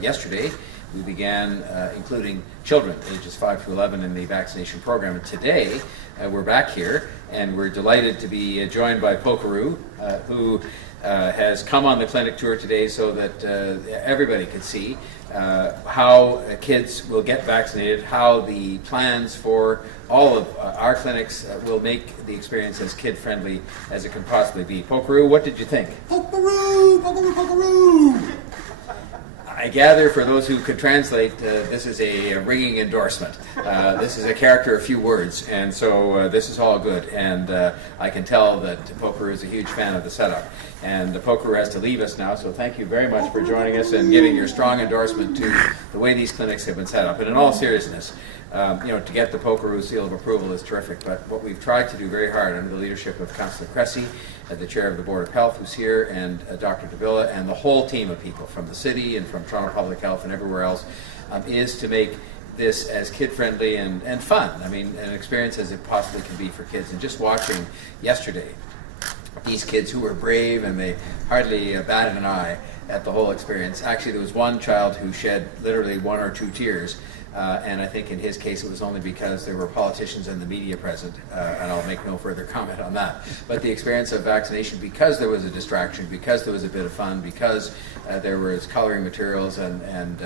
yesterday, we began including children ages 5 to 11 in the vaccination program. And today, we're back here, and we're delighted to be joined by Pokeroo, who has come on the clinic tour today so that everybody could see how kids will get vaccinated, how the plans for all of our clinics will make the experience as kid-friendly as it can possibly be. Pokeroo, what did you think? Pokeroo! Pokeroo! Pokeroo! I gather, for those who could translate, this is a ringing endorsement. This is a character, a few words, and so this is all good. And I can tell that Pokeroo is a huge fan of the setup. And Pokeroo has to leave us now, so thank you very much for joining us and giving your strong endorsement to the way these clinics have been set up. And in all seriousness, to get the Pokeroo seal of approval is terrific, but what we've tried to do very hard under the leadership of Councillor Cressy, the chair of the Board of Health, who's here, and Dr. de Villa, and the whole team of people from the city and from Toronto Public Health and everywhere else, is to make this as kid-friendly and fun. I mean, an experience as it possibly can be for kids. And just watching yesterday, these kids who were brave and they hardly batted an eye at the whole experience. Actually, there was one child who shed literally 1 or 2 tears. And I think in his case it was only because there were politicians and the media present, and I'll make no further comment on that. But the experience of vaccination, because there was a distraction, because there was a bit of fun, because there was coloring materials and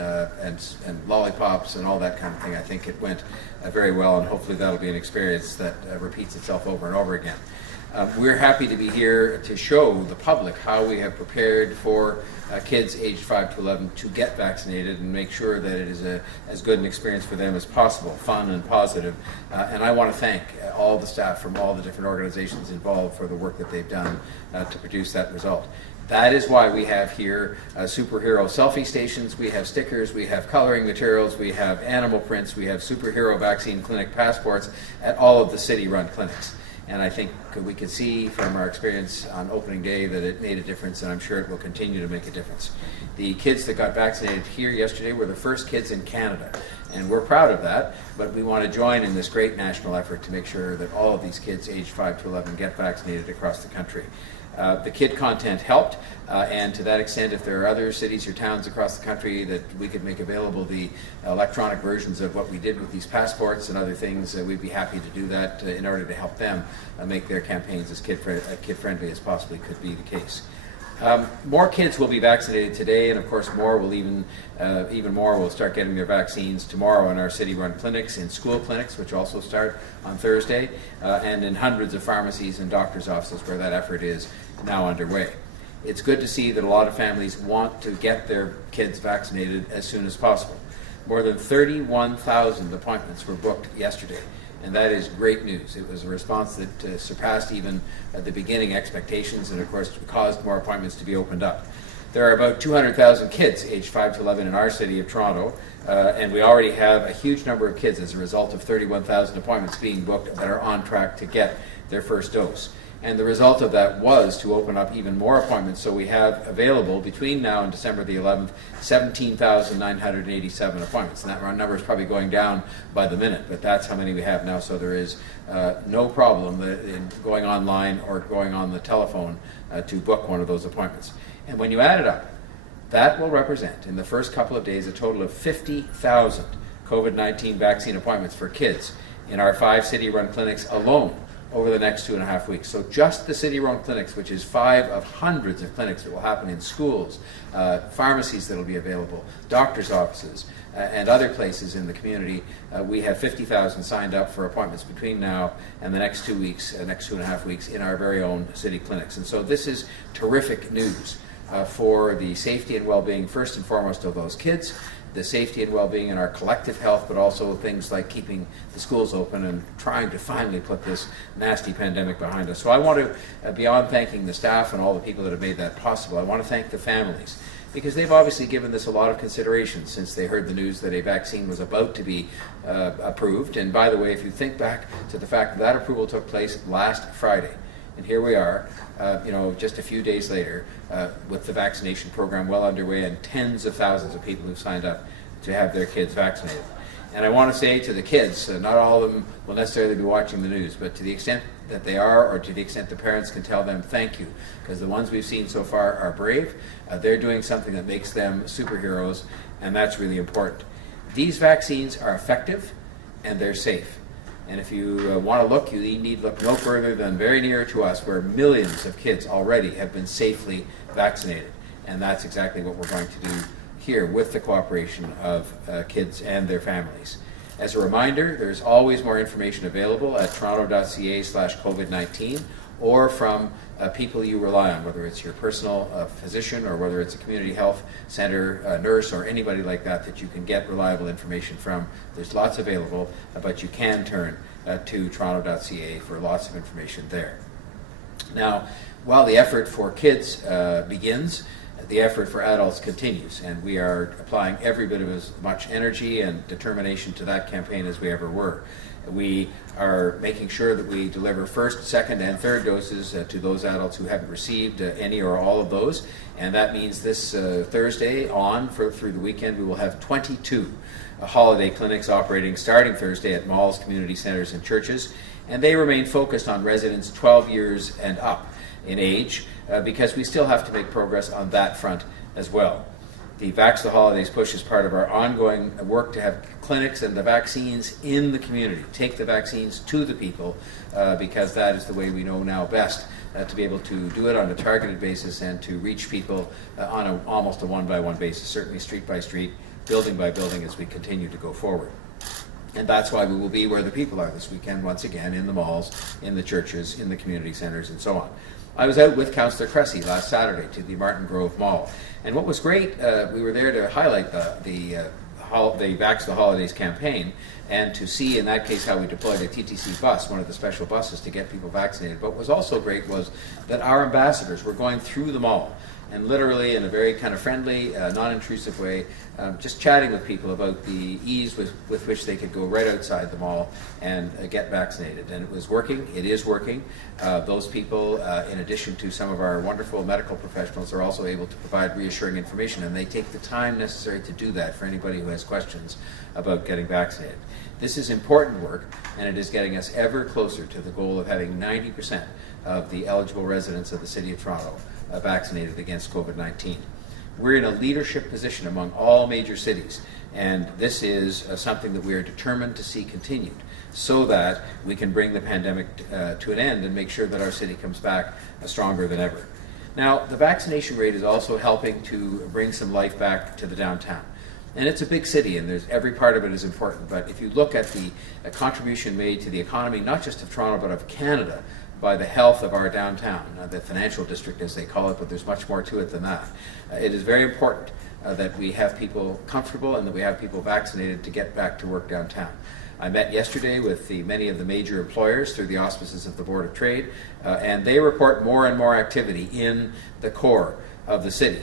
lollipops and all that kind of thing, I think it went very well, and hopefully that'll be an experience that repeats itself over and over again. We're happy to be here to show the public how we have prepared for kids aged 5 to 11 to get vaccinated and make sure that it is as good an experience for them as possible, fun and positive. And I want to thank all the staff from all the different organizations involved for the work that they've done to produce that result. That is why we have here superhero selfie stations, we have stickers, we have coloring materials, we have animal prints, we have superhero vaccine clinic passports at all of the city-run clinics. And I think we could see from our experience on opening day that it made a difference, and I'm sure it will continue to make a difference. The kids that got vaccinated here yesterday were the first kids in Canada, and we're proud of that, but we want to join in this great national effort to make sure that all of these kids aged 5 to 11 get vaccinated across the country. The kid content helped, and to that extent, if there are other cities or towns across the country that we could make available the electronic versions of what we did with these passports and other things, we'd be happy to do that in order to help them make their campaigns as kid-friendly as possibly could be the case. More kids will be vaccinated today, and of course more will even more will start getting their vaccines tomorrow in our city-run clinics, in school clinics, which also start on Thursday, and in hundreds of pharmacies and doctors' offices where that effort is now underway. It's good to see that a lot of families want to get their kids vaccinated as soon as possible. More than 31,000 appointments were booked yesterday, and that is great news. It was a response that surpassed even the beginning expectations, and of course caused more appointments to be opened up. There are about 200,000 kids aged 5 to 11 in our city of Toronto, and we already have a huge number of kids as a result of 31,000 appointments being booked that are on track to get their first dose. And the result of that was to open up even more appointments, so we have available between now and December the 11th 17,987 appointments, and that number is probably going down by the minute, but that's how many we have now, so there is no problem in going online or going on the telephone to book one of those appointments. And when you add it up, that will represent in the first couple of days a total of 50,000 COVID-19 vaccine appointments for kids in our 5 city-run clinics alone over the next 2.5 weeks. So just the city-run clinics, which is 5 of hundreds of clinics that will happen in schools, pharmacies that will be available, doctors' offices, and other places in the community, we have 50,000 signed up for appointments between now and the next 2 weeks, next 2.5 weeks in our very own city clinics. And so this is terrific news for the safety and well-being, first and foremost, of those kids, the safety and well-being in our collective health, but also things like keeping the schools open and trying to finally put this nasty pandemic behind us. So I want to, beyond thanking the staff and all the people that have made that possible, I want to thank the families, because they've obviously given this a lot of consideration since they heard the news that a vaccine was about to be approved. And by the way, if you think back to the fact that that approval took place last Friday, and here we are, just a few days later, with the vaccination program well underway and tens of thousands of people who've signed up to have their kids vaccinated. And I want to say to the kids, not all of them will necessarily be watching the news, but to the extent that they are, or to the extent the parents can tell them thank you, because the ones we've seen so far are brave. They're doing something that makes them superheroes, and that's really important. These vaccines are effective and they're safe. And if you want to look, you need look no further than very near to us, where millions of kids already have been safely vaccinated. And that's exactly what we're going to do here with the cooperation of kids and their families. As a reminder, there's always more information available at toronto.ca/COVID-19 or from people you rely on, whether it's your personal physician or whether it's a community health center nurse or anybody like that that you can get reliable information from. There's lots available, but you can turn to toronto.ca for lots of information there. Now, while the effort for kids begins, the effort for adults continues, and we are applying every bit of as much energy and determination to that campaign as we ever were. We are making sure that we deliver first, second, and third doses to those adults who haven't received any or all of those, and that means this Thursday on through the weekend we will have 22 holiday clinics operating starting Thursday at malls, community centers, and churches, and they remain focused on residents 12 years and up in age, because we still have to make progress on that front as well. The Vax the Holidays push is part of our ongoing work to have clinics and the vaccines in the community. Take the vaccines to the people, because that is the way we know now best to be able to do it on a targeted basis and to reach people on almost a one-by-one basis, certainly street by street, building by building as we continue to go forward. And that's why we will be where the people are this weekend, once again, in the malls, in the churches, in the community centers, and so on. I was out with Councillor Cressy last Saturday to the Martin Grove Mall, and what was great, we were there to highlight the Vax the Holidays campaign, and to see in that case how we deployed a TTC bus, one of the special buses, to get people vaccinated. But what was also great was that our ambassadors were going through the mall and literally in a very kind of friendly, non-intrusive way, just chatting with people about the ease with which they could go right outside the mall and get vaccinated. And it was working. It is working. Those people, in addition to some of our wonderful medical professionals, are also able to provide reassuring information, and they take the time necessary to do that for anybody who has questions about getting vaccinated. This is important work, and it is getting us ever closer to the goal of having 90% of the eligible residents of the City of Toronto vaccinated against COVID-19. We're in a leadership position among all major cities, and this is something that we are determined to see continued so that we can bring the pandemic to an end and make sure that our city comes back stronger than ever. Now, the vaccination rate is also helping to bring some life back to the downtown. And it's a big city, and every part of it is important, but if you look at the contribution made to the economy, not just of Toronto, but of Canada, by the health of our downtown, the financial district as they call it, but there's much more to it than that. It is very important that we have people comfortable and that we have people vaccinated to get back to work downtown. I met yesterday with many of the major employers through the auspices of the Board of Trade, and they report more and more activity in the core of the city,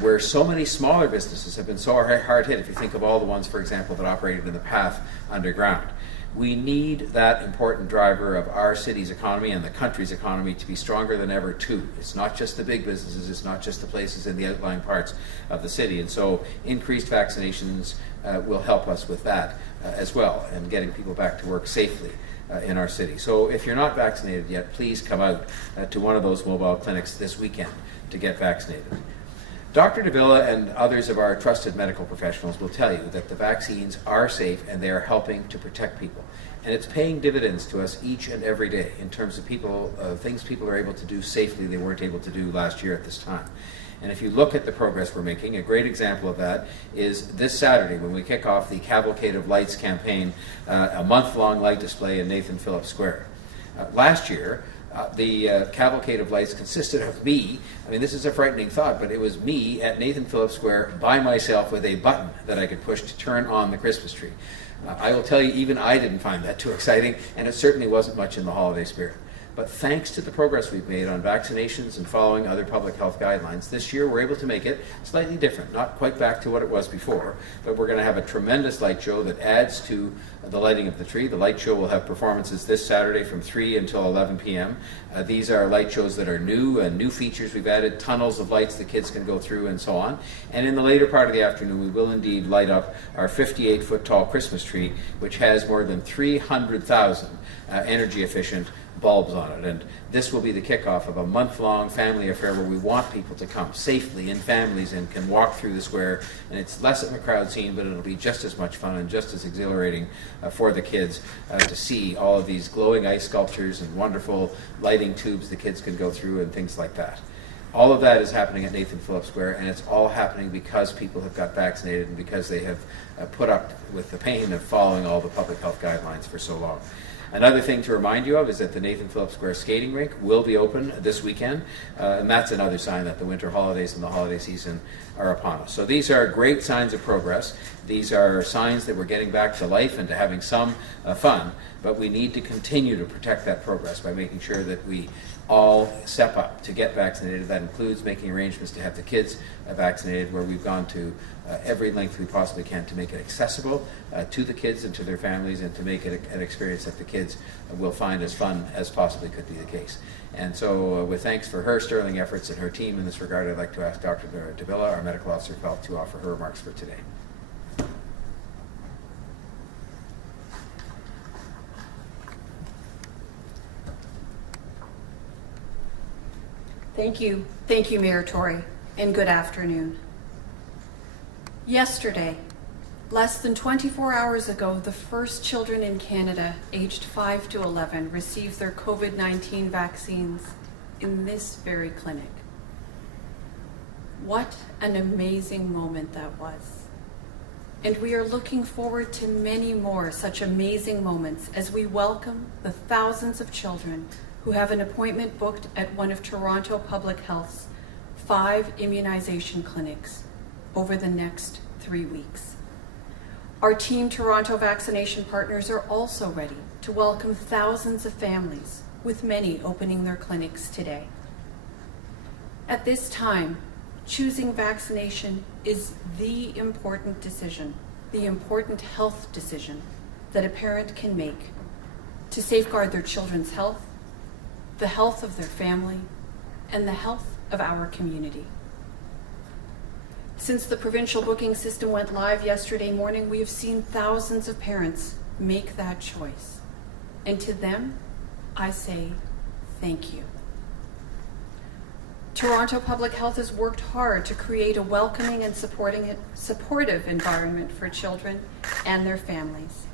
where so many smaller businesses have been so hard hit. If you think of all the ones, for example, that operated in the path underground. We need that important driver of our city's economy and the country's economy to be stronger than ever too. It's not just the big businesses, it's not just the places in the outlying parts of the city. And so increased vaccinations will help us with that as well, and getting people back to work safely in our city. So if you're not vaccinated yet, please come out to one of those mobile clinics this weekend to get vaccinated. Dr. de Villa and others of our trusted medical professionals will tell you that the vaccines are safe and they are helping to protect people. And it's paying dividends to us each and every day in terms of things people are able to do safely they weren't able to do last year at this time. And if you look at the progress we're making, a great example of that is this Saturday when we kick off the Cavalcade of Lights campaign, a month-long light display in Nathan Phillips Square. Last year, the Cavalcade of Lights consisted of me. I mean, this is a frightening thought, but it was me at Nathan Phillips Square by myself with a button that I could push to turn on the Christmas tree. I will tell you, even I didn't find that too exciting, and it certainly wasn't much in the holiday spirit. But thanks to the progress we've made on vaccinations and following other public health guidelines, this year we're able to make it slightly different. Not quite back to what it was before, but we're going to have a tremendous light show that adds to the lighting of the tree. The light show will have performances this Saturday from 3 until 11 p.m. These are light shows that are new and new features. We've added tunnels of lights the kids can go through and so on. And in the later part of the afternoon, we will indeed light up our 58-foot tall Christmas tree, which has more than 300,000 energy efficient bulbs on it. And this will be the kickoff of a month-long family affair where we want people to come safely in families and can walk through the square. And it's less of a crowd scene, but it'll be just as much fun and just as exhilarating for the kids to see all of these glowing ice sculptures and wonderful lighting tubes the kids can go through and things like that. All of that is happening at Nathan Phillips Square, and it's all happening because people have got vaccinated and because they have put up with the pain of following all the public health guidelines for so long. Another thing to remind you of is that the Nathan Phillips Square skating rink will be open this weekend, and that's another sign that the winter holidays and the holiday season are upon us. So these are great signs of progress. These are signs that we're getting back to life and to having some fun, but we need to continue to protect that progress by making sure that we all step up to get vaccinated. That includes making arrangements to have the kids vaccinated, where we've gone to every length we possibly can to make it accessible to the kids and to their families, and to make it an experience that the kids will find as fun as possibly could be the case. And so with thanks for her sterling efforts and her team in this regard, I'd like to ask Dr. de Villa, our medical officer of health, to offer her remarks for today. Thank you, Mayor Tory, and good afternoon. Yesterday, less than 24 hours ago, the first children in Canada aged 5 to 11 received their COVID-19 vaccines in this very clinic. What an amazing moment that was. And we are looking forward to many more such amazing moments as we welcome the thousands of children who have an appointment booked at one of Toronto Public Health's 5 immunization clinics over the next 3 weeks. Our Team Toronto vaccination partners are also ready to welcome thousands of families, with many opening their clinics today. At this time, choosing vaccination is the important decision, the important health decision that a parent can make to safeguard their children's health, the health of their family, and the health of our community. Since the provincial booking system went live yesterday morning, we have seen thousands of parents make that choice. And to them, I say thank you. Toronto Public Health has worked hard to create a welcoming and supportive environment for children and their families.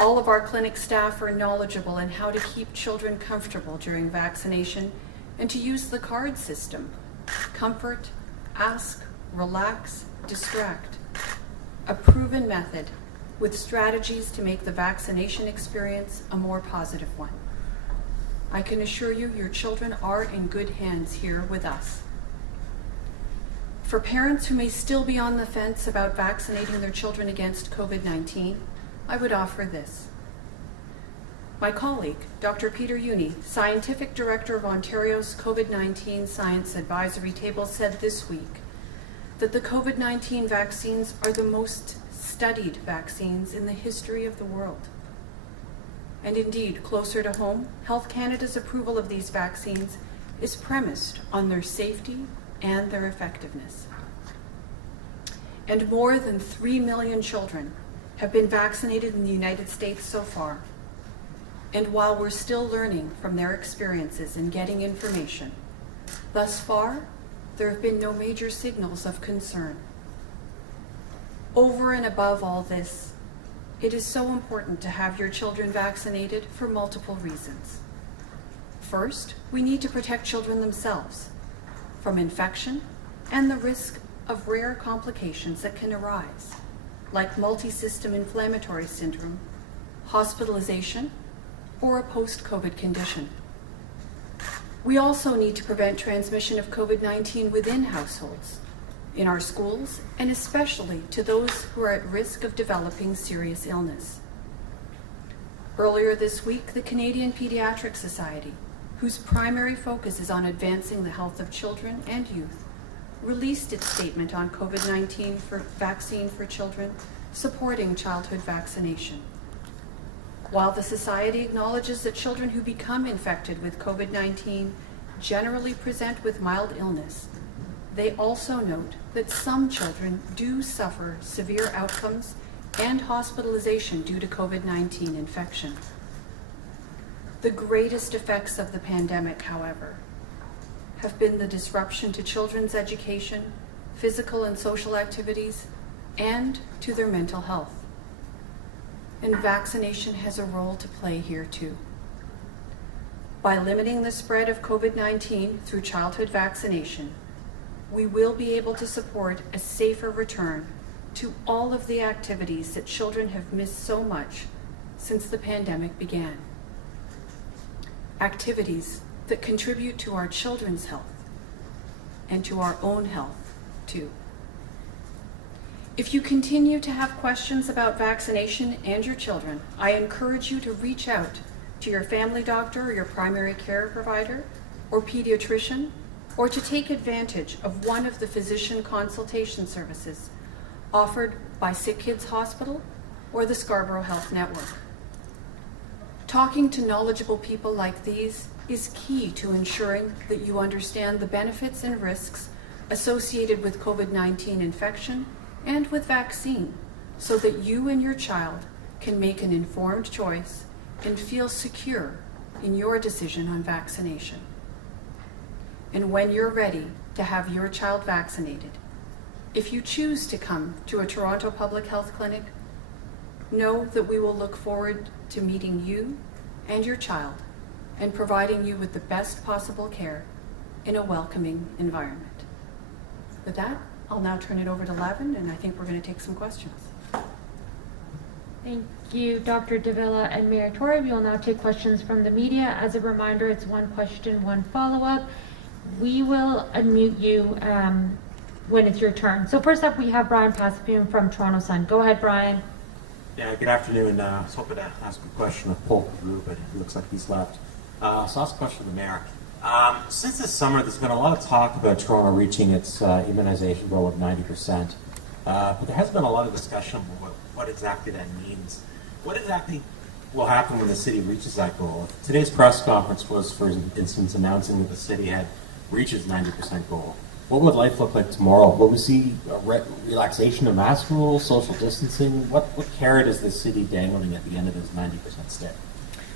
All of our clinic staff are knowledgeable in how to keep children comfortable during vaccination and to use the card system: comfort, ask, relax, distract. A proven method with strategies to make the vaccination experience a more positive one. I can assure you your children are in good hands here with us. For parents who may still be on the fence about vaccinating their children against COVID-19, I would offer this. My colleague, Dr. Peter Uni, Scientific Director of Ontario's COVID-19 Science Advisory Table, said this week that the COVID-19 vaccines are the most studied vaccines in the history of the world. And indeed, closer to home, Health Canada's approval of these vaccines is premised on their safety and their effectiveness. And more than 3 million children have been vaccinated in the United States so far. And while we're still learning from their experiences and getting information, thus far, there have been no major signals of concern. Over and above all this, it is so important to have your children vaccinated for multiple reasons. First, we need to protect children themselves from infection and the risk of rare complications that can arise, like multi-system inflammatory syndrome, hospitalization, or a post-COVID condition. We also need to prevent transmission of COVID-19 within households, in our schools, and especially to those who are at risk of developing serious illness. Earlier this week, the Canadian Pediatric Society whose primary focus is on advancing the health of children and youth, released its statement on COVID-19 vaccine for children, supporting childhood vaccination. While the Society acknowledges that children who become infected with COVID-19 generally present with mild illness, they also note that some children do suffer severe outcomes and hospitalization due to COVID-19 infection. The greatest effects of the pandemic, however, have been the disruption to children's education, physical and social activities, and to their mental health. And vaccination has a role to play here too. By limiting the spread of COVID-19 through childhood vaccination, we will be able to support a safer return to all of the activities that children have missed so much since the pandemic began. Activities that contribute to our children's health and to our own health too. If you continue to have questions about vaccination and your children, I encourage you to reach out to your family doctor or your primary care provider or pediatrician, or to take advantage of one of the physician consultation services offered by Sick Kids Hospital or the Scarborough Health Network. Talking to knowledgeable people like these is key to ensuring that you understand the benefits and risks associated with COVID-19 infection and with vaccine, so that you and your child can make an informed choice and feel secure in your decision on vaccination. And when you're ready to have your child vaccinated, if you choose to come to a Toronto Public Health Clinic, know that we will look forward to meeting you and your child and providing you with the best possible care in a welcoming environment. With that, I'll now turn it over to Lavin, and I think we're going to take some questions. Thank you, Dr. de Villa and Mayor Tory. We will now take questions from the media. As a reminder, it's one question, one follow-up. We will unmute you when it's your turn. So first up, we have Brian Passafium from Toronto Sun. Go ahead, Brian. Yeah, good afternoon. I was hoping to ask a question of Paul Peru, but it looks like he's left. So I'll ask a question of the mayor. Since this summer, there's been a lot of talk about Toronto reaching its immunization goal of 90%. But there has been a lot of discussion about what exactly that means. What exactly will happen when the city reaches that goal? Today's press conference was, for instance, announcing that the city had reached its 90% goal. What would life look like tomorrow? Will we see a relaxation of mask rules, social distancing? What carrot is the city dangling at the end of this 90% stick?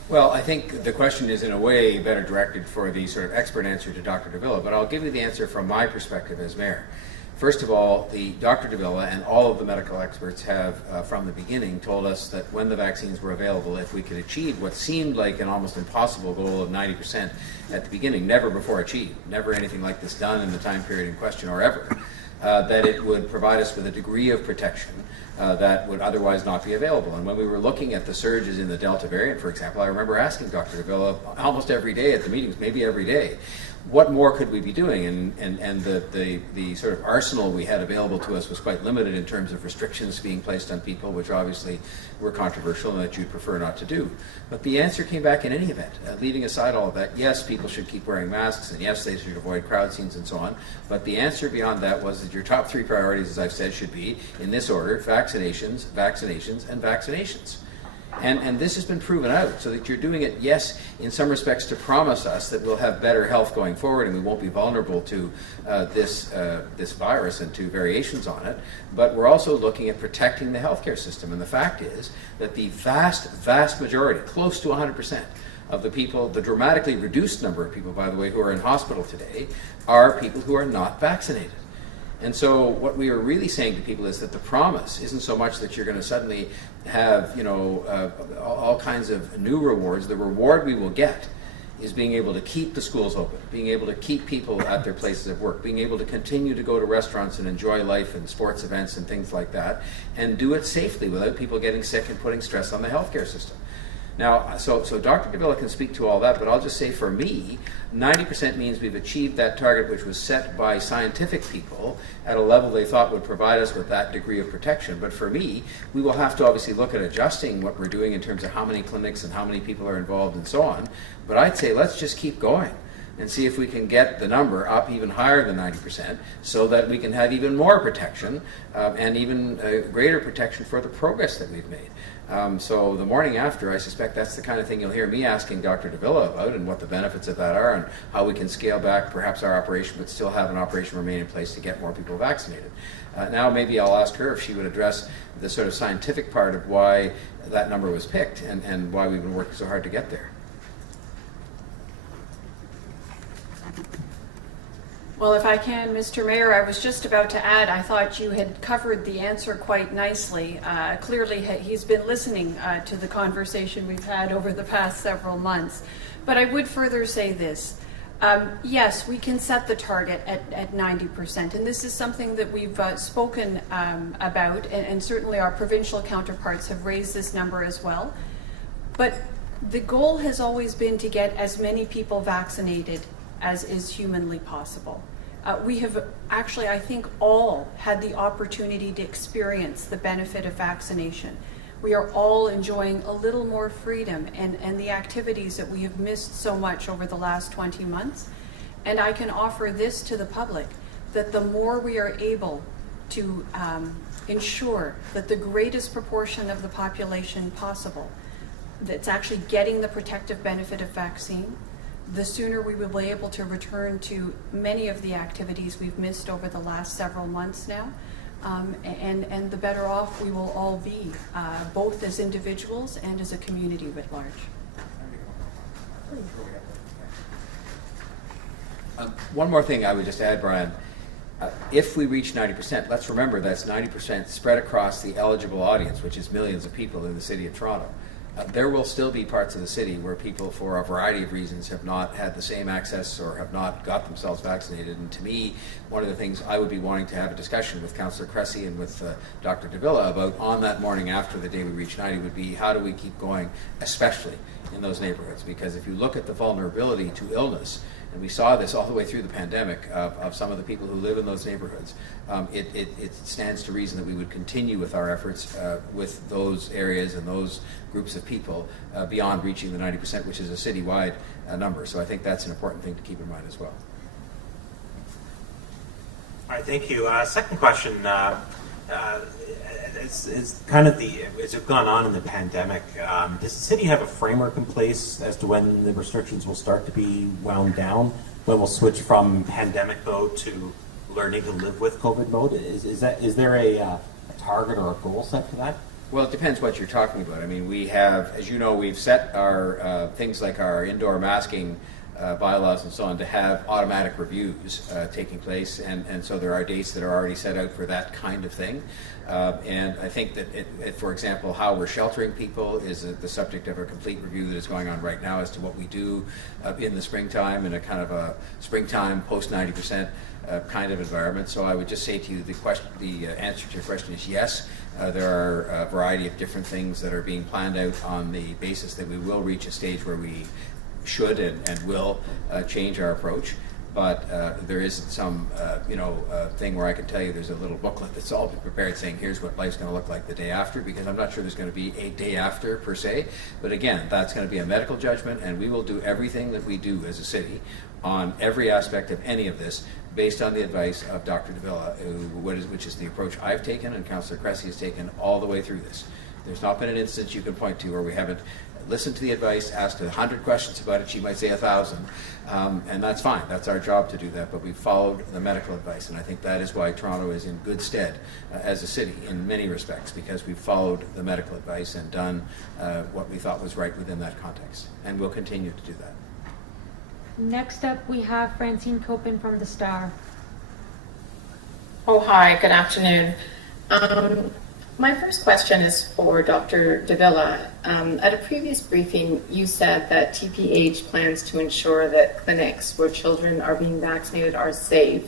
Well, I think the question is in a way better directed for the sort of expert answer to Dr. de Villa, but I'll give you the answer from my perspective as mayor. First of all, the Dr. de Villa and all of the medical experts have, from the beginning, told us that when the vaccines were available, if we could achieve what seemed like an almost impossible goal of 90% at the beginning, never before achieved, never anything like this done in the time period in question or ever, that it would provide us with a degree of protection that would otherwise not be available. And when we were looking at the surges in the Delta variant, for example, I remember asking Dr. de Villa almost every day at the meetings, maybe every day, what more could we be doing? And the sort of arsenal we had available to us was quite limited in terms of restrictions being placed on people, which obviously were controversial and that you'd prefer not to do. But the answer came back in any event. Leaving aside all of that, yes, people should keep wearing masks, and yes, they should avoid crowd scenes and so on. But the answer beyond that was that your top three priorities, as I've said, should be, in this order, vaccinations, vaccinations, and vaccinations. And this has been proven out, so that you're doing it, yes, in some respects to promise us that we'll have better health going forward and we won't be vulnerable to this virus and to variations on it, but we're also looking at protecting the healthcare system. And the fact is that the vast majority, close to 100%, of the people, the dramatically reduced number of people, by the way, who are in hospital today, are people who are not vaccinated. And so what we are really saying to people is that the promise isn't so much that you're going to suddenly have, all kinds of new rewards. The reward we will get is being able to keep the schools open, being able to keep people at their places of work, being able to continue to go to restaurants and enjoy life and sports events and things like that, and do it safely without people getting sick and putting stress on the healthcare system. Now, so Dr. de Villa can speak to all that, but I'll just say for me, 90% means we've achieved that target which was set by scientific people at a level they thought would provide us with that degree of protection. But for me, we will have to obviously look at adjusting what we're doing in terms of how many clinics and how many people are involved and so on. But I'd say let's just keep going and see if we can get the number up even higher than 90% so that we can have even more protection and even greater protection for the progress that we've made. So the morning after, I suspect that's the kind of thing you'll hear me asking Dr. de Villa about, and what the benefits of that are and how we can scale back perhaps our operation but still have an operation remain in place to get more people vaccinated. Now maybe I'll ask her if she would address the sort of scientific part of why that number was picked and why we've been working so hard to get there. Well, if I can, Mr. Mayor, I was just about to add, I thought you had covered the answer quite nicely. Clearly, he's been listening to the conversation we've had over the past several months. But I would further say this. Yes, we can set the target at 90%, and this is something that we've spoken about, and certainly our provincial counterparts have raised this number as well. But the goal has always been to get as many people vaccinated as is humanly possible. We have actually, I think, all had the opportunity to experience the benefit of vaccination. We are all enjoying a little more freedom and the activities that we have missed so much over the last 20 months. And I can offer this to the public, that the more we are able to ensure that the greatest proportion of the population possible that's actually getting the protective benefit of vaccine, the sooner we will be able to return to many of the activities we've missed over the last several months now, and the better off we will all be, both as individuals and as a community writ large. One more thing I would just add, Brian. If we reach 90%, let's remember that's 90% spread across the eligible audience, which is millions of people in the City of Toronto. There will still be parts of the city where people, for a variety of reasons, have not had the same access or have not got themselves vaccinated. And to me, one of the things I would be wanting to have a discussion with Councillor Cressy and with Dr. de Villa about on that morning after the day we reach 90 would be how do we keep going, especially in those neighborhoods. Because if you look at the vulnerability to illness, and we saw this all the way through the pandemic of some of the people who live in those neighborhoods, it stands to reason that we would continue with our efforts with those areas and those groups of people beyond reaching the 90%, which is a citywide number. So I think that's an important thing to keep in mind as well. All right, thank you. Second question. It's kind of as we've gone on in the pandemic, does the city have a framework in place as to when the restrictions will start to be wound down, when we'll switch from pandemic mode to learning to live with COVID mode? Is there a target or a goal set for that? Well, it depends what you're talking about. I mean, we have, as you know, we've set our things like our indoor masking bylaws and so on to have automatic reviews taking place, and so there are dates that are already set out for that kind of thing. And I think that, for example, how we're sheltering people is the subject of a complete review that is going on right now as to what we do in the springtime, in a kind of a springtime post 90% kind of environment. So I would just say to you, the answer to your question is yes. There are a variety of different things that are being planned out on the basis that we will reach a stage where we should and will change our approach. But there isn't some thing where I can tell you there's a little booklet that's all been prepared saying here's what life's going to look like the day after, because I'm not sure there's going to be a day after per se. But again, that's going to be a medical judgment, and we will do everything that we do as a city on every aspect of any of this based on the advice of Dr. de Villa, which is the approach I've taken and Councillor Cressy has taken all the way through this. There's not been an instance you can point to where we haven't listened to the advice, asked 100 questions about it. She might say 1,000, and that's fine. That's our job to do that, but we've followed the medical advice, and I think that is why Toronto is in good stead as a city in many respects, because we've followed the medical advice and done what we thought was right within that context, and we'll continue to do that. Next up, we have Francine Copin from The Star. Oh, hi, good afternoon. My first question is for Dr. de Villa. At a previous briefing, you said that TPH plans to ensure that clinics where children are being vaccinated are safe.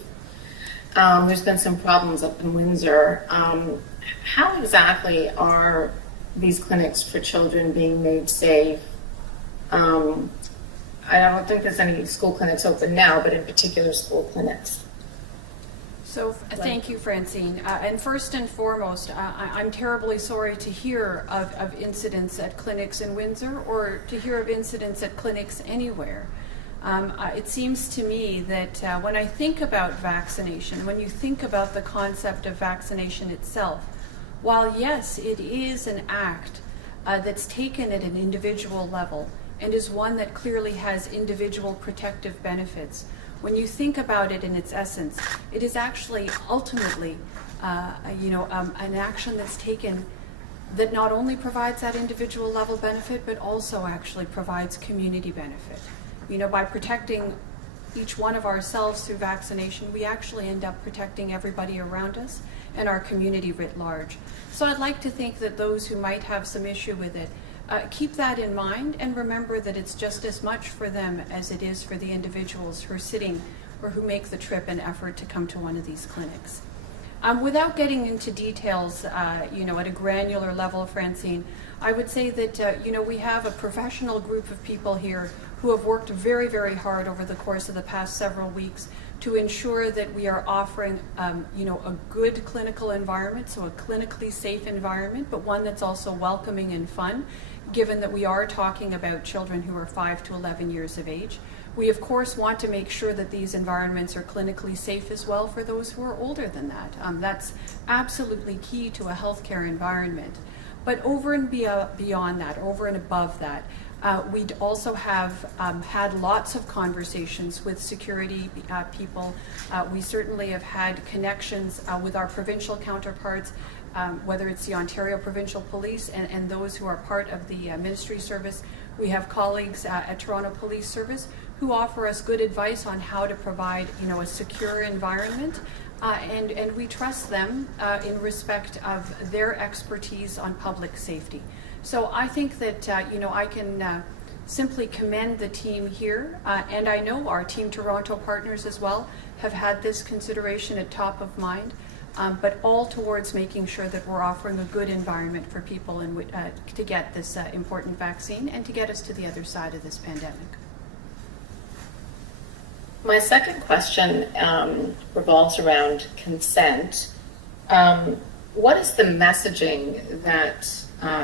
There's been some problems up in Windsor. How exactly are these clinics for children being made safe. I don't think there's any school clinics open now, but in particular school clinics. So thank you, Francine. And first and foremost, I'm terribly sorry to hear of incidents at clinics in Windsor or to hear of incidents at clinics anywhere. It seems to me that when I think about vaccination, when you think about the concept of vaccination itself, while yes, it is an act that's taken at an individual level and is one that clearly has individual protective benefits, when you think about it in its essence, it is actually ultimately, an action that's taken that not only provides that individual level benefit, but also actually provides community benefit. By protecting each one of ourselves through vaccination, we actually end up protecting everybody around us and our community writ large. So I'd like to think that those who might have some issue with it keep that in mind and remember that it's just as much for them as it is for the individuals who are sitting or who make the trip and effort to come to one of these clinics. Without getting into details, at a granular level, Francine, I would say that, we have a professional group of people here who have worked very, very hard over the course of the past several weeks to ensure that we are offering, a good clinical environment, so a clinically safe environment, but one that's also welcoming and fun, given that we are talking about children who are 5 to 11 years of age. We, of course, want to make sure that these environments are clinically safe as well for those who are older than that. That's absolutely key to a healthcare environment. But over and beyond that, over and above that, we also have had lots of conversations with security people. We certainly have had connections with our provincial counterparts, whether it's the Ontario Provincial Police and those who are part of the Ministry Service. We have colleagues at Toronto Police Service who offer us good advice on how to provide, a secure environment. And we trust them in respect of their expertise on public safety. So I think that, I can simply commend the team here, and I know our Team Toronto partners as well have had this consideration at top of mind, but all towards making sure that we're offering a good environment for people to get this important vaccine and to get us to the other side of this pandemic. My second question revolves around consent. What is the messaging that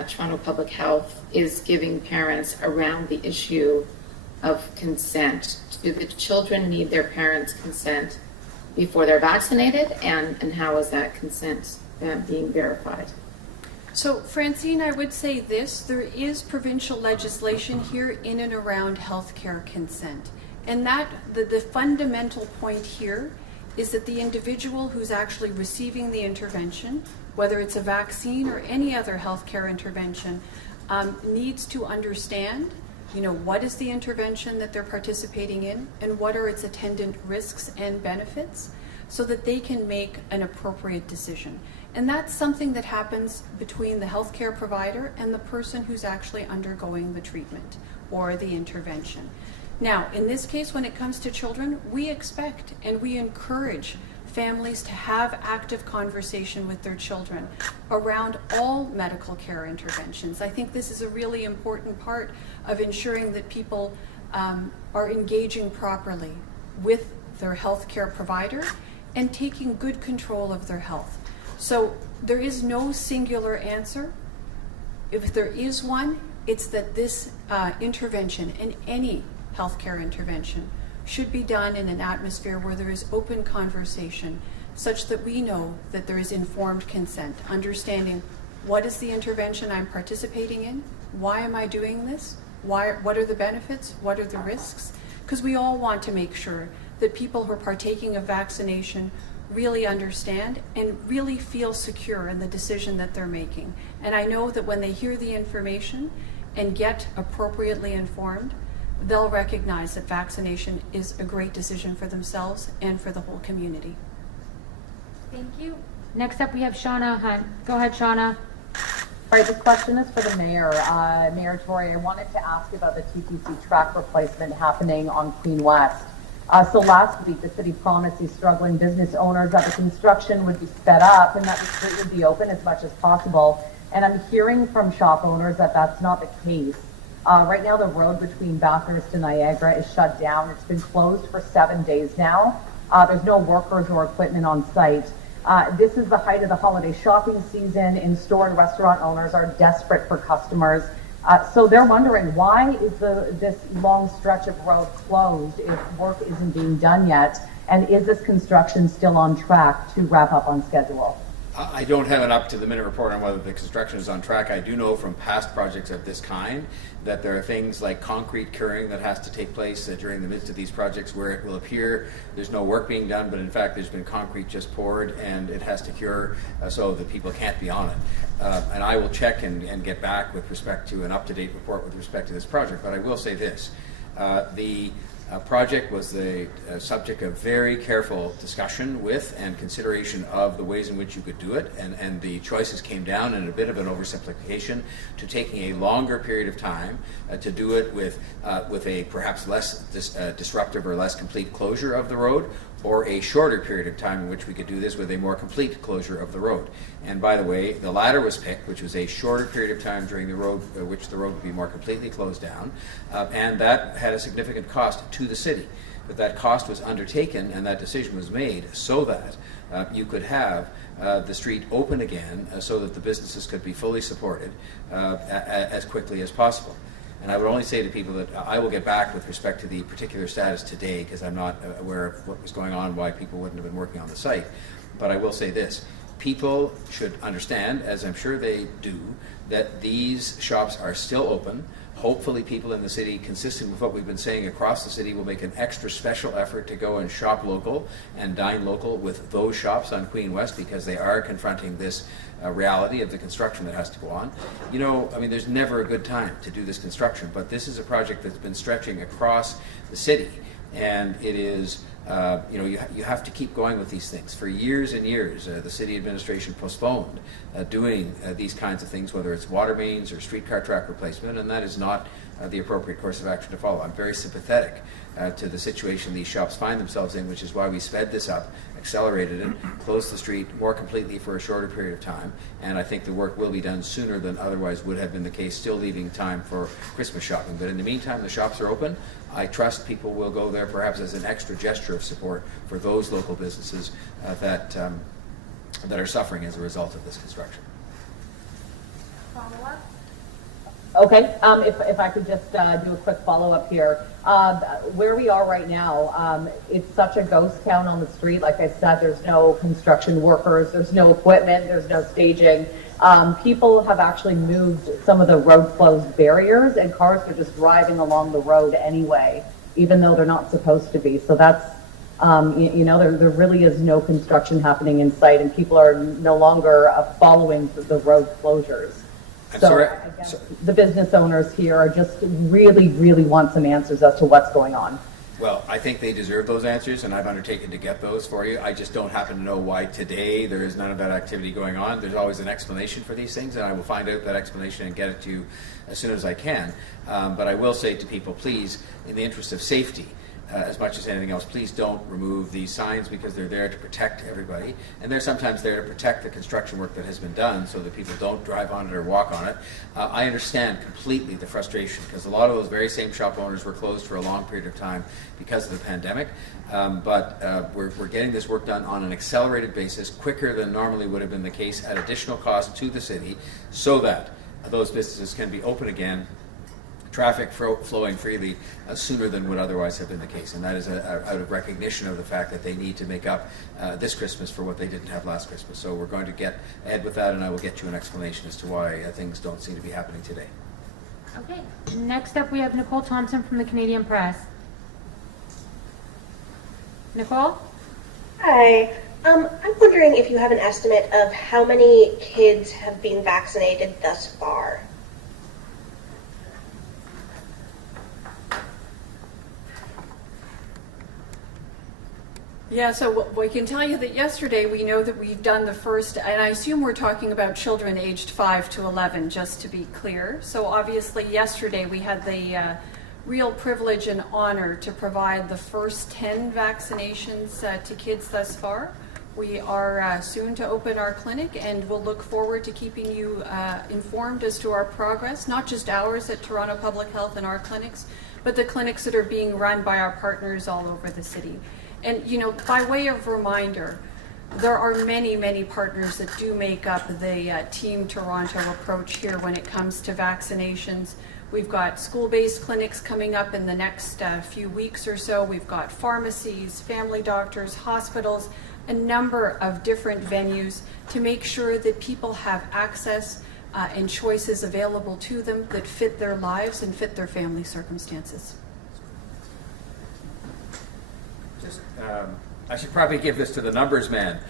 Toronto Public Health is giving parents around the issue of consent? Do the children need their parents' consent before they're vaccinated, and how is that consent being verified? So, Francine, I would say this: there is provincial legislation here in and around healthcare consent. And that the fundamental point here is that the individual who's actually receiving the intervention, whether it's a vaccine or any other healthcare intervention, needs to understand, what is the intervention that they're participating in and what are its attendant risks and benefits so that they can make an appropriate decision. And that's something that happens between the healthcare provider and the person who's actually undergoing the treatment or the intervention. Now, in this case, when it comes to children, we expect and we encourage families to have active conversation with their children around all medical care interventions. I think this is a really important part of ensuring that people are engaging properly with their healthcare provider and taking good control of their health. So there is no singular answer. If there is one, it's that this intervention in any healthcare intervention should be done in an atmosphere where there is open conversation, such that we know that there is informed consent, understanding what is the intervention I'm participating in, why am I doing this, what are the benefits, what are the risks, because we all want to make sure that people who are partaking of vaccination really understand and really feel secure in the decision that they're making. And I know that when they hear the information and get appropriately informed, they'll recognize that vaccination is a great decision for themselves and for the whole community. Thank you. Next up, we have Shauna Hunt. Go ahead, Shauna. All right, this question is for the mayor. Mayor Tory, I wanted to ask about the TTC track replacement happening on Queen West. So last week, the city promised these struggling business owners that the construction would be sped up and that the street would be open as much as possible. And I'm hearing from shop owners that that's not the case. Right now, the road between Bathurst and Niagara is shut down. It's been closed for 7 days now. There's no workers or equipment on site. This is the height of the holiday shopping season. In-store and restaurant owners are desperate for customers. So they're wondering, why is this long stretch of road closed if work isn't being done yet? And is this construction still on track to wrap up on schedule? I don't have an up-to-the-minute report on whether the construction is on track. I do know from past projects of this kind that there are things like concrete curing that has to take place during the midst of these projects where it will appear there's no work being done, but in fact there's been concrete just poured and it has to cure so that people can't be on it. And I will check and get back with respect to an up-to-date report with respect to this project, but I will say this. The project was the subject of very careful discussion with and consideration of the ways in which you could do it, and the choices came down in a bit of an oversimplification to taking a longer period of time to do it with a perhaps less disruptive or less complete closure of the road, or a shorter period of time in which we could do this with a more complete closure of the road. And by the way, the latter was picked, which was a shorter period of time during the road, which the road would be more completely closed down, and that had a significant cost to the city. But that cost was undertaken and that decision was made so that you could have the street open again so that the businesses could be fully supported as quickly as possible. And I would only say to people that I will get back with respect to the particular status today, because I'm not aware of what was going on, why people wouldn't have been working on the site. But I will say this. People should understand, as I'm sure they do, that these shops are still open. Hopefully people in the city, consistent with what we've been saying across the city, will make an extra special effort to go and shop local and dine local with those shops on Queen West, because they are confronting this reality of the construction that has to go on. You know, I mean, there's never a good time to do this construction, but this is a project that's been stretching across the city, and it is you know, you have to keep going with these things. For years and years, the city administration postponed doing these kinds of things, whether it's water mains or streetcar track replacement, and that is not the appropriate course of action to follow. I'm very sympathetic to the situation these shops find themselves in, which is why we sped this up, accelerated it, closed the street more completely for a shorter period of time, and I think the work will be done sooner than otherwise would have been the case, still leaving time for Christmas shopping. But in the meantime, the shops are open. I trust people will go there perhaps as an extra gesture of support for those local businesses that are suffering as a result of this construction. Follow-up? Okay, if I could just do a quick follow-up here. Where we are right now, it's such a ghost town on the street. Like I said, there's no construction workers, there's no equipment, there's no staging. People have actually moved some of the road closed barriers, and cars are just driving along the road anyway, even though they're not supposed to be. So that's, you know, there really is no construction happening in sight, and people are no longer following the road closures. So I guess the business owners here are just really want some answers as to what's going on. Well, I think they deserve those answers, and I've undertaken to get those for you. I just don't happen to know why today there is none of that activity going on. There's always an explanation for these things, and I will find out that explanation and get it to you as soon as I can. But I will say to people, please, in the interest of safety, as much as anything else, please don't remove these signs, because they're there to protect everybody, and they're sometimes there to protect the construction work that has been done so that people don't drive on it or walk on it. I understand completely the frustration, because a lot of those very same shop owners were closed for a long period of time because of the pandemic, but we're getting this work done on an accelerated basis, quicker than normally would have been the case, at additional cost to the city, so that those businesses can be open again, traffic flowing freely sooner than would otherwise have been the case. And that is out of recognition of the fact that they need to make up this Christmas for what they didn't have last Christmas. So we're going to get ahead with that, and I will get you an explanation as to why things don't seem to be happening today. Okay, next up we have Nicole Thompson from the Canadian Press. Nicole? Hi. I'm wondering if you have an estimate of how many kids have been vaccinated thus far. Yeah, so we can tell you that yesterday we know that we've done the first, and I assume we're talking about children aged 5 to 11, just to be clear. So obviously yesterday we had the real privilege and honor to provide the first 10 vaccinations to kids thus far. We are soon to open our clinic, and we'll look forward to keeping you informed as to our progress, not just ours at Toronto Public Health and our clinics, but the clinics that are being run by our partners all over the city. And, you know, by way of reminder, there are many, many partners that do make up the Team Toronto approach here when it comes to vaccinations. We've got school-based clinics coming up in the next few weeks or so. We've got pharmacies, family doctors, hospitals, a number of different venues to make sure that people have access and choices available to them that fit their lives and fit their family circumstances. I should probably give this to the numbers man,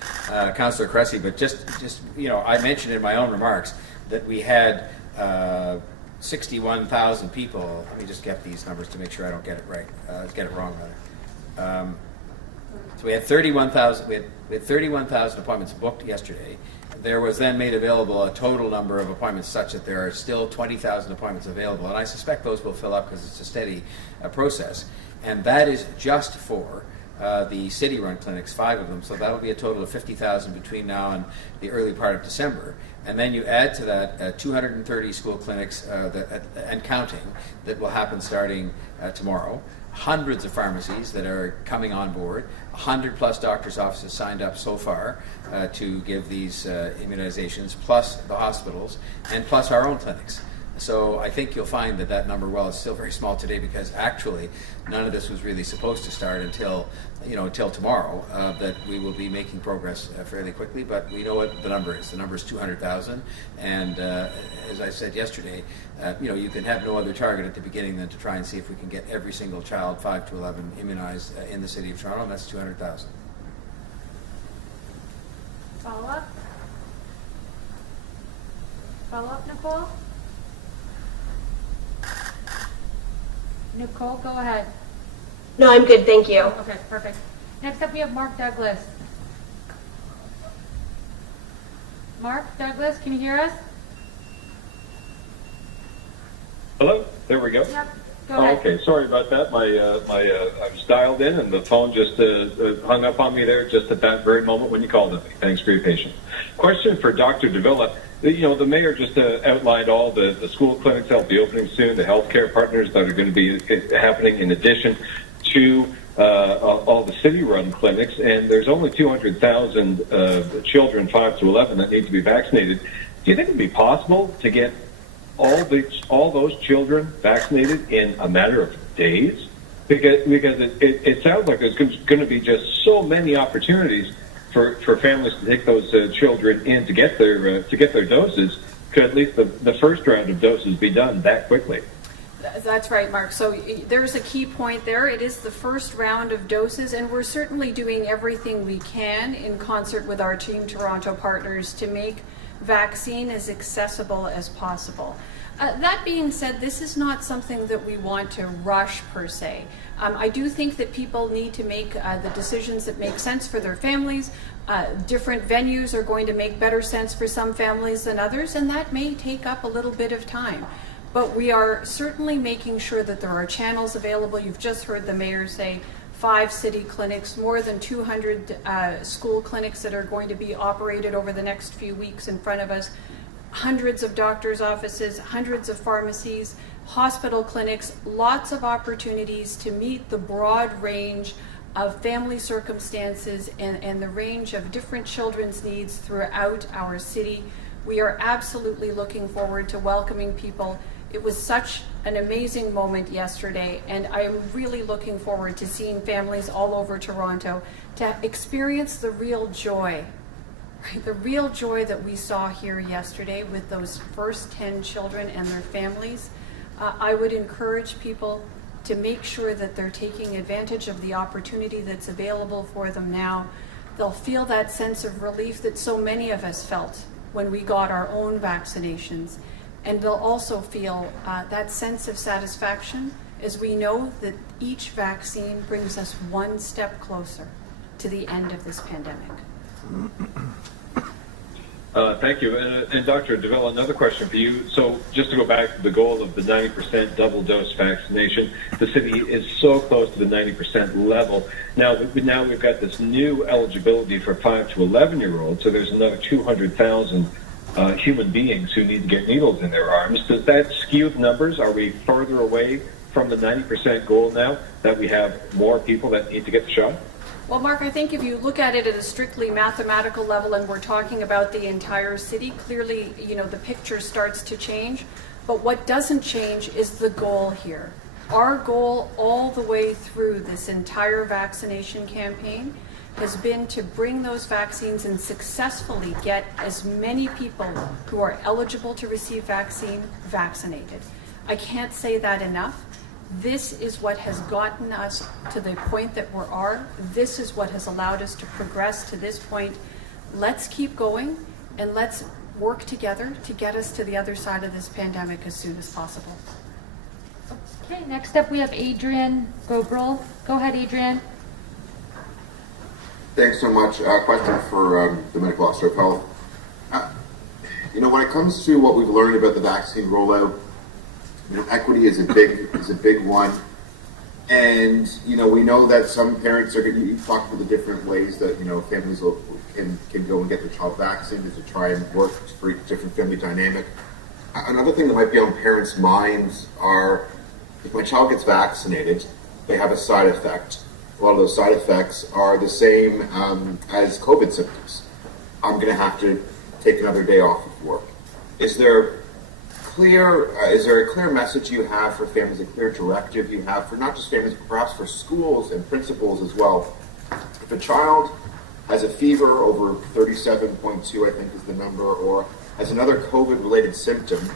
Councillor Cressy, but just you know, I mentioned in my own remarks that we had 61,000 people. Let me just get these numbers to make sure I don't get it right. Get it wrong rather. So we had 31,000. We had 31,000 appointments booked yesterday. There was then made available a total number of appointments such that there are still 20,000 appointments available, and I suspect those will fill up because it's a steady process. And that is just for the city-run clinics, 5 of them. So that'll be a total of 50,000 between now and the early part of December. And then you add to that 230 school clinics and counting that will happen starting tomorrow. Hundreds of pharmacies that are coming on board, 100 plus doctors' offices signed up so far to give these immunizations, plus the hospitals, and plus our own clinics. So I think you'll find that that number, well, it's still very small today because actually none of this was really supposed to start until tomorrow, that we will be making progress fairly quickly, but we know what the number is. The number is 200,000, and as I said yesterday, you can have no other target at the beginning than to try and see if we can get every single child 5 to 11 immunized in the city of Toronto, and that's 200,000. Follow up? Follow up, Nicole? Nicole, go ahead. No, I'm good, thank you. Okay, perfect. Next up, we have Mark Douglas. Mark Douglas, can you hear us? Hello, there we go. Yep, go ahead. Okay, sorry about that. I was dialed in and the phone just hung up on me there just at that very moment when you called me. Thanks for your patience. Question for Dr. de Villa. The mayor just outlined all the school clinics that will be opening soon, the healthcare partners that are going to be happening in addition to all the city-run clinics, and there's only 200,000 children 5 to 11 that need to be vaccinated. Do you think it would be possible to get all those children vaccinated in a matter of days? Because it sounds like there's going to be just so many opportunities for families to take those children in to get their doses. Could at least the first round of doses be done that quickly? That's right, Mark. So there's a key point there. It is the first round of doses, and we're certainly doing everything we can in concert with our Team Toronto partners to make vaccine as accessible as possible. That being said, this is not something that we want to rush per se. I do think that people need to make the decisions that make sense for their families. Different venues are going to make better sense for some families than others, and that may take up a little bit of time. But we are certainly making sure that there are channels available. You've just heard the mayor say 5 city clinics, more than 200 school clinics that are going to be operated over the next few weeks in front of us, hundreds of doctors' offices, hundreds of pharmacies, hospital clinics, lots of opportunities to meet the broad range of family circumstances and the range of different children's needs throughout our city. We are absolutely looking forward to welcoming people. It was such an amazing moment yesterday, and I'm really looking forward to seeing families all over Toronto to experience the real joy, right? The real joy that we saw here yesterday with those first 10 children and their families. I would encourage people to make sure that they're taking advantage of the opportunity that's available for them now. They'll feel that sense of relief that so many of us felt when we got our own vaccinations. And they'll also feel that sense of satisfaction as we know that each vaccine brings us one step closer to the end of this pandemic. Thank you. And Dr. de Villa, another question for you. So just to go back to the goal of the 90% double dose vaccination, the city is so close to the 90% level. Now we've got this new eligibility for 5 to 11-year-olds, so there's another 200,000 human beings who need to get needles in their arms. Does that skew the numbers? Are we further away from the 90% goal now that we have more people that need to get the shot? Well, Mark, I think if you look at it at a strictly mathematical level and we're talking about the entire city, clearly, the picture starts to change. But what doesn't change is the goal here. Our goal all the way through this entire vaccination campaign has been to bring those vaccines and successfully get as many people who are eligible to receive vaccine vaccinated. I can't say that enough. This is what has gotten us to the point that we are. This is what has allowed us to progress to this point. Let's keep going and let's work together to get us to the other side of this pandemic as soon as possible. Okay, next up we have Adrian Gobrel. Go ahead, Adrian. Thanks so much. Question for the Medical Officer of Health. When it comes to what we've learned about the vaccine rollout, equity is a big one, and we know that some parents are. You talked about the different ways that families can go and get their child vaccinated to try and work for different family dynamic. Another thing that might be on parents' minds are if my child gets vaccinated, they have a side effect. A lot of those side effects are the same as COVID symptoms. I'm going to have to take another day off of work. Is there a clear message you have for families, a clear directive you have for not just families, but perhaps for schools and principals as well? If a child has a fever over 37.2, I think is the number, or has another COVID-related symptom,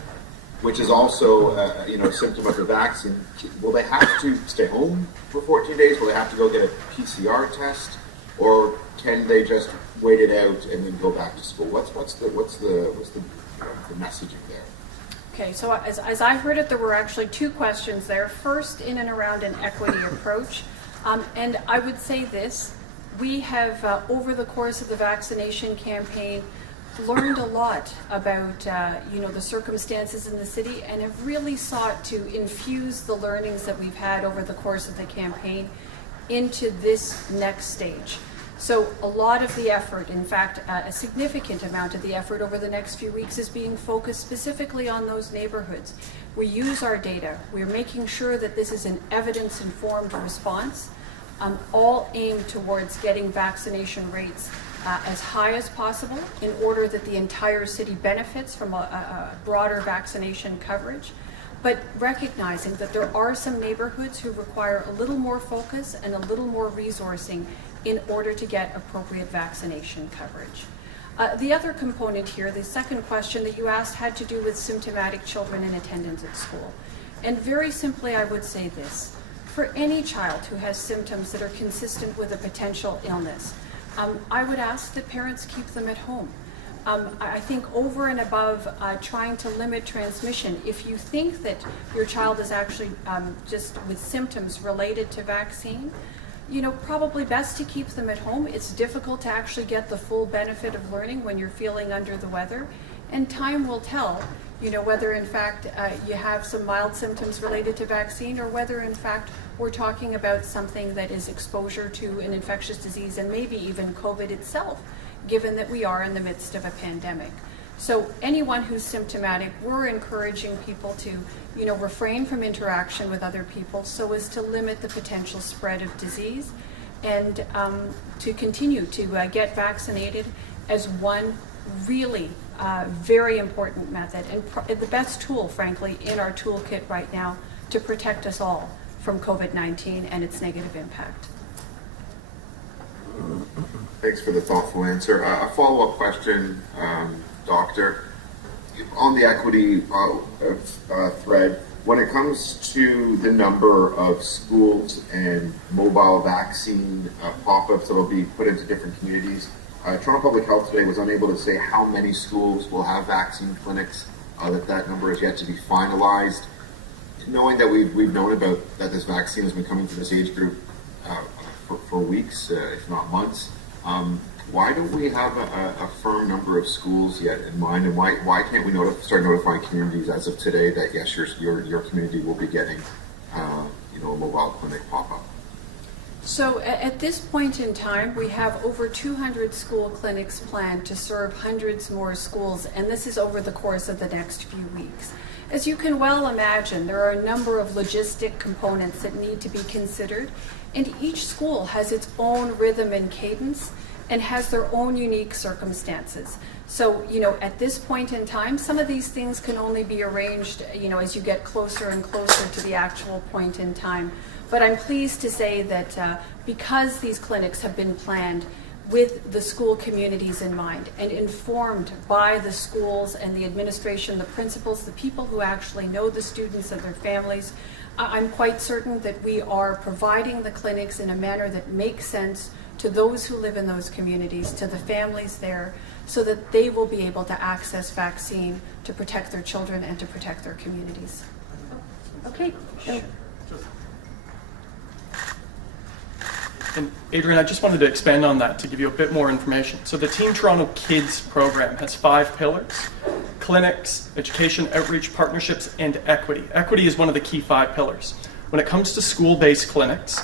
which is also a symptom of the vaccine, will they have to stay home for 14 days? Will they have to go get a PCR test, or can they just wait it out and then go back to school? What's the messaging there? Okay, so as I heard it, there were actually two questions there. First, in and around an equity approach. And I would say this, we have, over the course of the vaccination campaign, learned a lot about, the circumstances in the city and have really sought to infuse the learnings that we've had over the course of the campaign into this next stage. So a lot of the effort, in fact, a significant amount of the effort over the next few weeks is being focused specifically on those neighborhoods. We use our data. We're making sure that this is an evidence-informed response, all aimed towards getting vaccination rates as high as possible in order that the entire city benefits from a broader vaccination coverage, but recognizing that there are some neighborhoods who require a little more focus and a little more resourcing in order to get appropriate vaccination coverage. The other component here, the second question that you asked, had to do with symptomatic children in attendance at school. And very simply, I would say this. For any child who has symptoms that are consistent with a potential illness, I would ask that parents keep them at home. I think over and above trying to limit transmission, if you think that your child is actually just with symptoms related to vaccine, probably best to keep them at home. It's difficult to actually get the full benefit of learning when you're feeling under the weather, and time will tell, whether in fact you have some mild symptoms related to vaccine or whether in fact we're talking about something that is exposure to an infectious disease and maybe even COVID itself, given that we are in the midst of a pandemic. So anyone who's symptomatic, we're encouraging people to, refrain from interaction with other people so as to limit the potential spread of disease and to continue to get vaccinated as one really very important method and the best tool, frankly, in our toolkit right now to protect us all from COVID-19 and its negative impact. Thanks for the thoughtful answer. A follow-up question, Doctor. On the equity thread, when it comes to the number of schools and mobile vaccine pop-ups that will be put into different communities, Toronto Public Health today was unable to say how many schools will have vaccine clinics, that number is yet to be finalized. Knowing that we've known about that this vaccine has been coming to this age group for weeks, if not months, why don't we have a firm number of schools yet in mind, and why can't we start notifying communities as of today that yes, your community will be getting a mobile clinic pop up? So at this point in time, we have over 200 school clinics planned to serve hundreds more schools, and this is over the course of the next few weeks. As you can well imagine, there are a number of logistic components that need to be considered, and each school has its own rhythm and cadence and has their own unique circumstances. So, at this point in time, some of these things can only be arranged, as you get closer and closer to the actual point in time. But I'm pleased to say that because these clinics have been planned with the school communities in mind and informed by the schools and the administration, the principals, the people who actually know the students and their families, I'm quite certain that we are providing the clinics in a manner that makes sense to those who live in those communities, to the families there, so that they will be able to access vaccine to protect their children and to protect their communities. Okay. So, and Adrian, I just wanted to expand on that to give you a bit more information. So the Team Toronto Kids program has 5 pillars: clinics, education, outreach, partnerships, and equity. Equity is one of the key 5 pillars. When it comes to school-based clinics,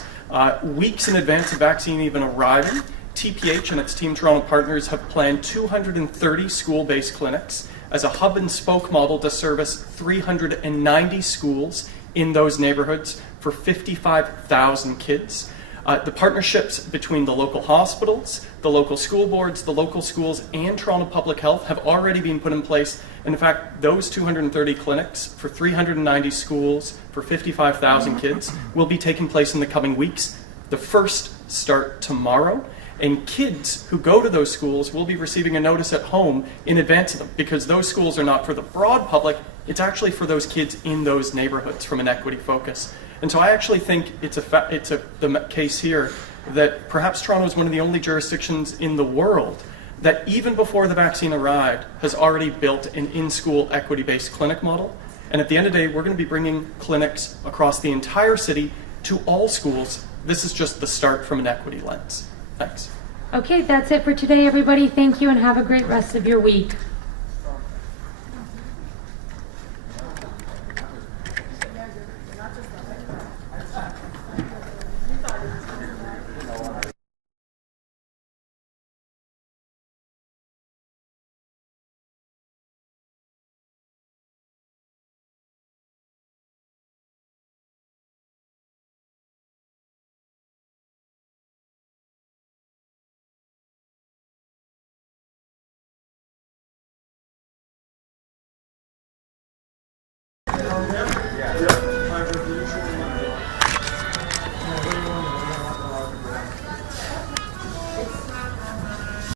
weeks in advance of vaccine even arriving, TPH and its Team Toronto partners have planned 230 school-based clinics as a hub and spoke model to service 390 schools in those neighborhoods for 55,000 kids. The partnerships between the local hospitals, the local school boards, the local schools, and Toronto Public Health have already been put in place. And in fact, those 230 clinics for 390 schools for 55,000 kids will be taking place in the coming weeks. The first start tomorrow. And kids who go to those schools will be receiving a notice at home in advance of them, because those schools are not for the broad public, it's actually for those kids in those neighborhoods from an equity focus. And so I actually think it's the case here that perhaps Toronto is one of the only jurisdictions in the world that even before the vaccine arrived has already built an in-school equity-based clinic model. And at the end of the day, we're going to be bringing clinics across the entire city to all schools. This is just the start from an equity lens. Thanks. okay, that's it for today, everybody. Thank you and have a great rest of your week.